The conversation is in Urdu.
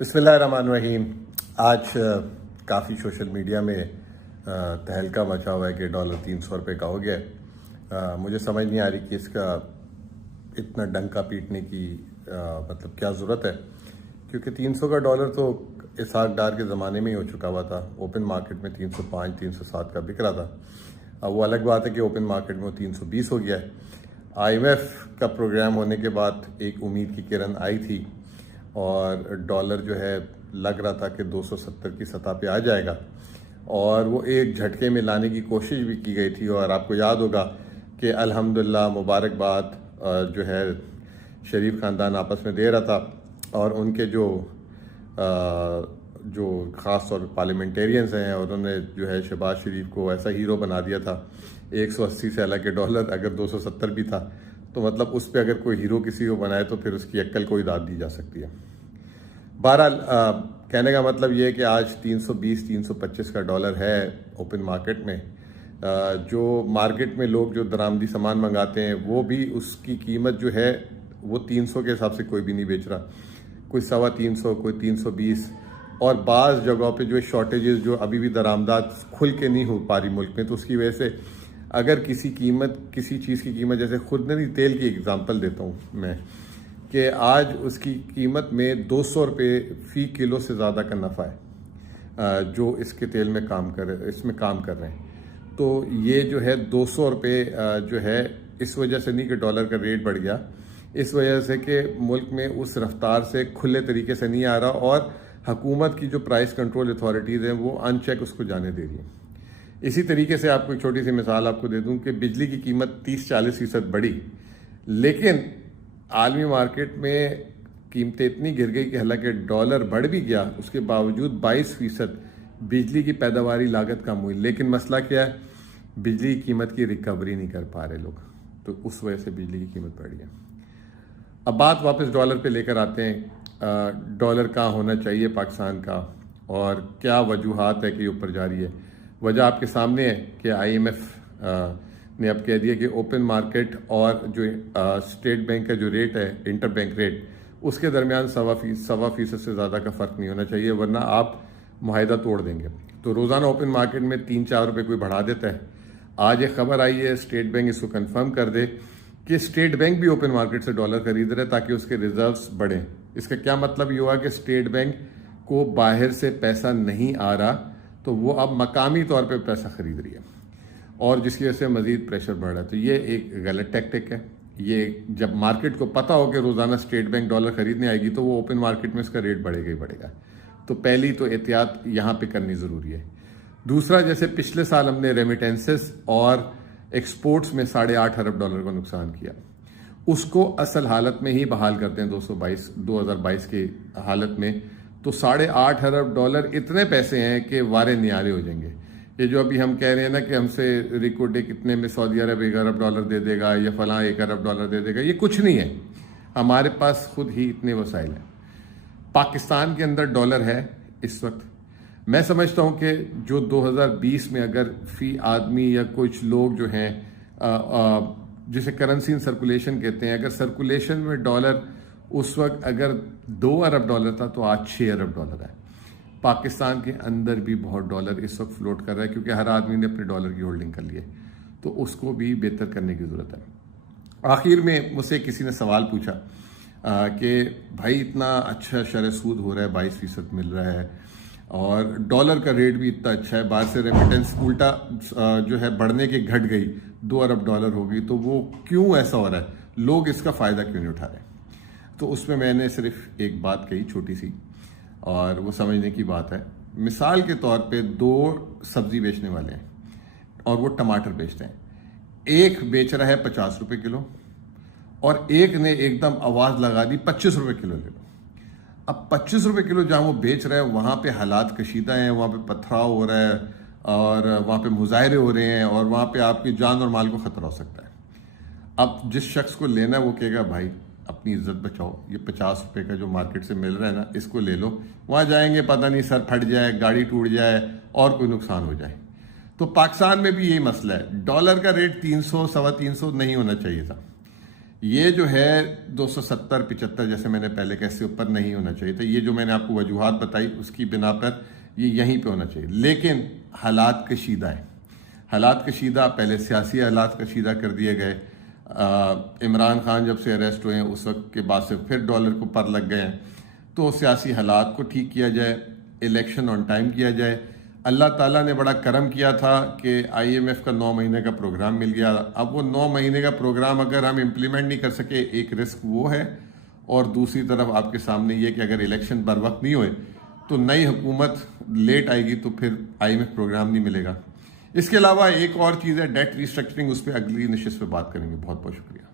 بسم اللہ الرحمن الرحیم۔ آج کافی سوشل میڈیا میں تہلکہ مچا ہوا ہے کہ ڈالر 300 روپے کا ہو گیا ہے۔ مجھے سمجھ نہیں آ رہی کہ اس کا اتنا ڈنکا پیٹنے کی مطلب کیا ضرورت ہے، کیونکہ 300 کا ڈالر تو اسحاق ڈار کے زمانے میں ہی ہو چکا ہوا تھا۔ اوپن مارکیٹ میں 305 307 کا بک رہا تھا۔ اب وہ الگ بات ہے کہ اوپن مارکیٹ میں وہ 320 ہو گیا ہے۔ IMF کا پروگرام ہونے کے بعد ایک امید کی کرن آئی تھی اور ڈالر جو ہے لگ رہا تھا کہ 270 کی سطح پہ آ جائے گا، اور وہ ایک جھٹکے میں لانے کی کوشش بھی کی گئی تھی۔ اور آپ کو یاد ہوگا کہ الحمدللہ مبارکباد جو ہے شریف خاندان آپس میں دے رہا تھا، اور ان کے جو خاص طور پہ پارلیمنٹیرینز ہیں، اور انہوں نے جو ہے شہباز شریف کو ایسا ہیرو بنا دیا تھا۔ 180 سے الگ کے ڈالر اگر 270 بھی تھا تو مطلب اس پہ اگر کوئی ہیرو کسی کو بنائے تو پھر اس کی عقل کو ہی داد دی جا سکتی ہے۔ بہرحال کہنے کا مطلب یہ ہے کہ آج 320 325 کا ڈالر ہے اوپن مارکیٹ میں۔ جو مارکیٹ میں لوگ جو درآمدی سامان منگاتے ہیں وہ بھی اس کی قیمت جو ہے وہ 300 کے حساب سے کوئی بھی نہیں بیچ رہا، کوئی 350 کوئی 320، اور بعض جگہوں پہ جو شارٹیجز جو ابھی بھی درآمدات کھل کے نہیں ہو پا رہی ملک میں، تو اس کی وجہ سے اگر کسی چیز کی قیمت، جیسے خود نہیں تیل کی اگزامپل دیتا ہوں میں، کہ آج اس کی قیمت میں 200 روپے فی کلو سے زیادہ کا نفع ہے جو اس کے تیل میں کام کر رہے ہیں۔ تو یہ جو ہے 200 روپے جو ہے اس وجہ سے نہیں کہ ڈالر کا ریٹ بڑھ گیا، اس وجہ سے کہ ملک میں اس رفتار سے کھلے طریقے سے نہیں آ رہا، اور حکومت کی جو پرائس کنٹرول اتھارٹیز ہیں وہ ان چیک اس کو جانے دے رہی ہیں۔ اسی طریقے سے آپ کو ایک چھوٹی سی مثال آپ کو دے دوں کہ بجلی کی قیمت 30-40% بڑھی، لیکن عالمی مارکیٹ میں قیمتیں اتنی گر گئی کہ حالانکہ ڈالر بڑھ بھی گیا، اس کے باوجود 22% بجلی کی پیداواری لاگت کم ہوئی، لیکن مسئلہ کیا ہے؟ بجلی کی قیمت کی ریکوری نہیں کر پا رہے لوگ، تو اس وجہ سے بجلی کی قیمت بڑھ گئی۔ اب بات واپس ڈالر پہ لے کر آتے ہیں۔ ڈالر کہاں ہونا چاہیے پاکستان کا، اور کیا وجوہات ہے کہ یہ اوپر جا رہی ہے؟ وجہ آپ کے سامنے ہے کہ IMF نے اب کہہ دیا کہ اوپن مارکیٹ اور جو اسٹیٹ بینک کا جو ریٹ ہے، انٹر بینک ریٹ، اس کے درمیان 1.25% سے زیادہ کا فرق نہیں ہونا چاہیے، ورنہ آپ معاہدہ توڑ دیں گے۔ تو روزانہ اوپن مارکیٹ میں 3-4 روپے کوئی بڑھا دیتا ہے۔ آج ایک خبر آئی ہے، اسٹیٹ بینک اس کو کنفرم کر دے کہ اسٹیٹ بینک بھی اوپن مارکیٹ سے ڈالر خرید رہا ہے تاکہ اس کے ریزروز بڑھیں۔ اس کا کیا مطلب یہ ہوا کہ اسٹیٹ بینک کو باہر سے پیسہ نہیں آ رہا، تو وہ اب مقامی طور پہ پیسہ خرید رہی ہے، اور جس کی وجہ سے مزید پریشر بڑھ رہا ہے۔ تو یہ ایک غلط ٹیکٹک ہے۔ یہ جب مارکیٹ کو پتہ ہو کہ روزانہ اسٹیٹ بینک ڈالر خریدنے آئے گی تو وہ اوپن مارکیٹ میں اس کا ریٹ بڑھے گا ہی بڑھے گا۔ تو پہلی تو احتیاط یہاں پہ کرنی ضروری ہے۔ دوسرا، جیسے پچھلے سال ہم نے ریمیٹنسز اور ایکسپورٹس میں 8.5 ارب ڈالر کا نقصان کیا، اس کو اصل حالت میں ہی بحال کرتے ہیں 2022 کی حالت میں، تو 8.5 ارب ڈالر اتنے پیسے ہیں کہ وارے نیارے ہو جائیں گے۔ یہ جو ابھی ہم کہہ رہے ہیں نا کہ ہم سے ریکوڈے کتنے میں سعودی عرب 1 ارب ڈالر دے دے گا، یا فلاں 1 ارب ڈالر دے دے گا، یہ کچھ نہیں ہے۔ ہمارے پاس خود ہی اتنے وسائل ہیں۔ پاکستان کے اندر ڈالر ہے اس وقت، میں سمجھتا ہوں کہ جو 2020 میں اگر فی آدمی یا کچھ لوگ جو ہیں جسے کرنسی ان سرکولیشن کہتے ہیں، اگر سرکولیشن میں ڈالر اس وقت اگر 2 ارب ڈالر تھا تو آج 6 ارب ڈالر ہے۔ پاکستان کے اندر بھی بہت ڈالر اس وقت فلوٹ کر رہا ہے، کیونکہ ہر آدمی نے اپنے ڈالر کی ہولڈنگ کر لی ہے، تو اس کو بھی بہتر کرنے کی ضرورت ہے۔ آخر میں مجھ سے کسی نے سوال پوچھا کہ بھائی اتنا اچھا شرح سود ہو رہا ہے، 22% مل رہا ہے، اور ڈالر کا ریٹ بھی اتنا اچھا ہے، باہر سے ریمیٹنس الٹا جو ہے بڑھنے کی گھٹ گئی، 2 ارب ڈالر ہو گئی، تو وہ کیوں ایسا ہو رہا ہے؟ لوگ اس کا فائدہ کیوں نہیں اٹھا رہے؟ تو اس میں نے صرف ایک بات کہی چھوٹی سی، اور وہ سمجھنے کی بات ہے۔ مثال کے طور پہ 2 سبزی بیچنے والے ہیں اور وہ ٹماٹر بیچتے ہیں، ایک بیچ رہا ہے 50 روپے کلو، اور ایک نے ایک دم آواز لگا دی 25 روپے کلو لے لو۔ اب 25 روپے کلو جہاں وہ بیچ رہا ہے وہاں پہ حالات کشیدہ ہیں، وہاں پہ پتھراؤ ہو رہا ہے، اور وہاں پہ مظاہرے ہو رہے ہیں، اور وہاں پہ آپ کی جان اور مال کو خطرہ ہو سکتا ہے۔ اب جس شخص کو لینا ہے وہ کہے گا بھائی اپنی عزت بچاؤ، یہ 50 روپے کا جو مارکیٹ سے مل رہا ہے نا، اس کو لے لو، وہاں جائیں گے پتہ نہیں سر پھٹ جائے، گاڑی ٹوٹ جائے، اور کوئی نقصان ہو جائے۔ تو پاکستان میں بھی یہی مسئلہ ہے، ڈالر کا ریٹ 300 325 نہیں ہونا چاہیے تھا، یہ جو ہے 270-75 جیسے میں نے پہلے کہا اس سے اوپر نہیں ہونا چاہیے تھا. یہ جو میں نے آپ کو وجوہات بتائی اس کی بنا پر یہ یہیں پہ ہونا چاہیے. لیکن حالات کشیدہ ہیں. حالات کشیدہ، پہلے سیاسی حالات کشیدہ کر دیے گئے. عمران خان جب سے اریسٹ ہوئے ہیں اس وقت کے بعد سے پھر ڈالر کو پر لگ گئے ہیں. تو سیاسی حالات کو ٹھیک کیا جائے، الیکشن آن ٹائم کیا جائے. اللہ تعالیٰ نے بڑا کرم کیا تھا کہ IMF کا 9 مہینے کا پروگرام مل گیا. اب وہ 9 مہینے کا پروگرام اگر ہم امپلیمنٹ نہیں کر سکے، ایک رسک وہ ہے، اور دوسری طرف آپ کے سامنے یہ کہ اگر الیکشن بر وقت نہیں ہوئے تو نئی حکومت لیٹ آئے گی تو پھر IMF پروگرام نہیں ملے گا. اس کے علاوہ ایک اور چیز ہے ڈیٹ ریسٹرکچرنگ، اس پہ اگلی نشست پہ بات کریں گے. بہت بہت شکریہ.